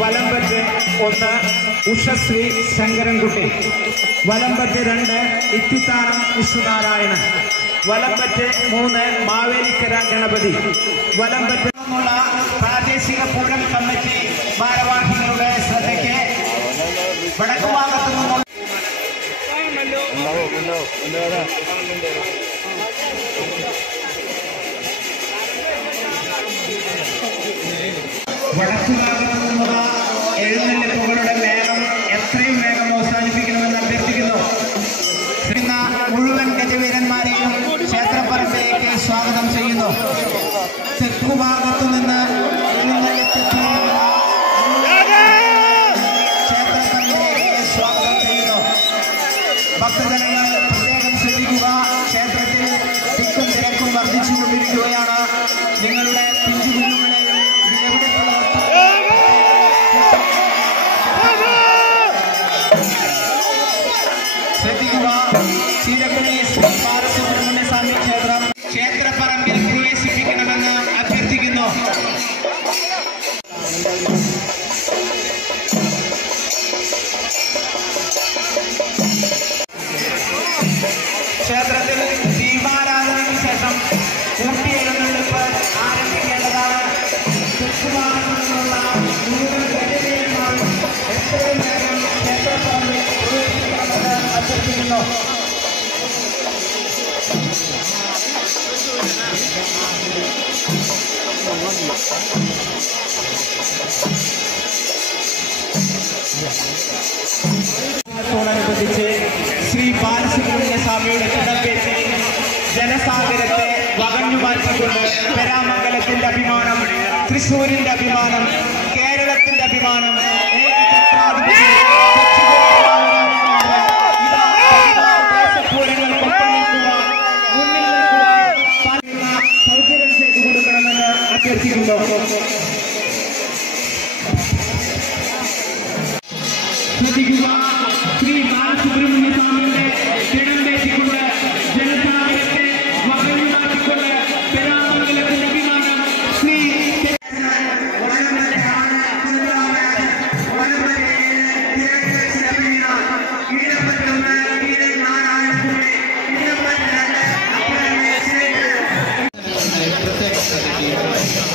വലമ്പറ്റ് 1 ഉഷശ്രീ ശങ്കരൻകുട്ടി, വലമ്പറ്റ് 2 ഇത്തിത്താനം വിശ്വനാരായണൻ, വലമ്പറ്റ് 3 മാവേലിക്കര ഗണപതി. വലമ്പറ്റ് നിന്നുള്ള പ്രാദേശിക പൂരം കമ്മിറ്റി ഭാരവാഹികളുടെ ശ്രദ്ധയ്ക്ക് വടക്കുഭാഗത്തു നിന്നുള്ള വടക്കുഭാഗത്തു നിന്നുള്ള എഴുന്നള്ളിപ്പുകളുടെ വേഗം എത്രയും വേഗം അവസാനിപ്പിക്കണമെന്ന് അഭ്യർത്ഥിക്കുന്നു. മുഴുവൻ ഗജവീരന്മാരെയും ക്ഷേത്രപ്പറമ്പിലേക്ക് സ്വാഗതം ചെയ്യുന്നു. തെക്കുഭാഗത്തു നിന്ന് ക്ഷേത്രപ്പറമ്പിലേക്ക് സ്വാഗതം ചെയ്യുന്നു. ഭക്തജനങ്ങൾ പ്രത്യേകം ശ്രദ്ധിക്കുക. ക്ഷേത്രത്തിൽ തിക്കും തിരക്കും വർദ്ധിച്ചുകൊണ്ടിരിക്കുകയാണ്. നിങ്ങളുടെ പിഞ്ചു കുഞ്ഞുങ്ങളെയും വിലപിടിപ്പുള്ള ശ്രദ്ധിക്കുക. ചീരക്കുടി ശ്രീ ബാലസുബ്രഹ്മണ്യ സ്വാമി ക്ഷേത്രം ക്ഷേത്രപ്പറമ്പിൽ പ്രവേശിപ്പിക്കണമെന്ന് അഭ്യർത്ഥിക്കുന്നു. ക്ഷേത്രത്തിൽ ദീപാരാധനയ്ക്ക് ശേഷം കൂട്ടിയെഴുന്നള്ളിപ്പ് ആരംഭിക്കേണ്ടതാണ്. തെക്കുഭാഗത്തുനിന്നുള്ള മുഴുവൻ ഗജവീരന്മാരും എത്രയും നേരം ക്ഷേത്രപ്പറമ്പിൽ പ്രവേശിക്കണമെന്ന് അഭ്യർത്ഥിക്കുന്നു. ോടനുബന്ധിച്ച് ശ്രീ ബാലസുബ്രഹ്മണ്യ സ്വാമിയുടെ കിടപ്പേറ്റ് ജനസാഗരത്തെ വകഞ്ഞു മാറ്റിക്കൊണ്ട് പെരാമംഗലത്തിന്റെ അഭിമാനം, തൃശ്ശൂരിന്റെ അഭിമാനം, കേരളത്തിന്റെ അഭിമാനം, സൗകര്യം ചെയ്തു കൊടുക്കണമെന്ന് അഭ്യർത്ഥിക്കുന്നു. ശ്രദ്ധിക്കുക. ശ്രീ ബാലസുബ്രഹ്മണ്യ സ്വാമിയുടെ കിടമ്പേറ്റിക്കൊണ്ട് ജനസാഗരത്തെ വകഞ്ഞു മാറ്റിക്കൊണ്ട് പെരാമംഗലത്തിന്റെ അഭിമാനം ശ്രീ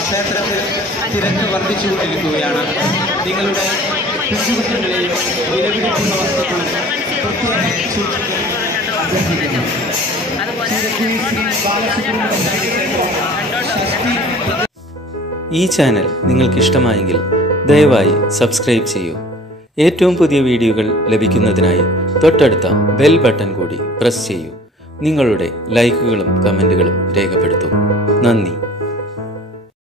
ക്ഷേത്രത്തിൽ തിരക്ക് വർദ്ധിച്ചുകൊണ്ടിരിക്കുകയാണ്. നിങ്ങളുടെ പിഞ്ചുകുട്ടികളെയും വിലപിടിക്കുന്ന വസ്തുക്കളും പ്രത്യേകം സൂക്ഷിക്കാൻ അഭ്യർത്ഥിക്കുന്നു. ഈ ചാനൽ നിങ്ങൾക്ക് ഇഷ്ടമായെങ്കിൽ ദയവായി സബ്സ്ക്രൈബ് ചെയ്യൂ. ഏറ്റവും പുതിയ വീഡിയോകൾ ലഭിക്കുന്നതിനായി തൊട്ടടുത്ത ബെൽ ബട്ടൺ കൂടി പ്രസ് ചെയ്യൂ. നിങ്ങളുടെ ലൈക്കുകളും കമൻറ്റുകളും രേഖപ്പെടുത്തൂ. നന്ദി.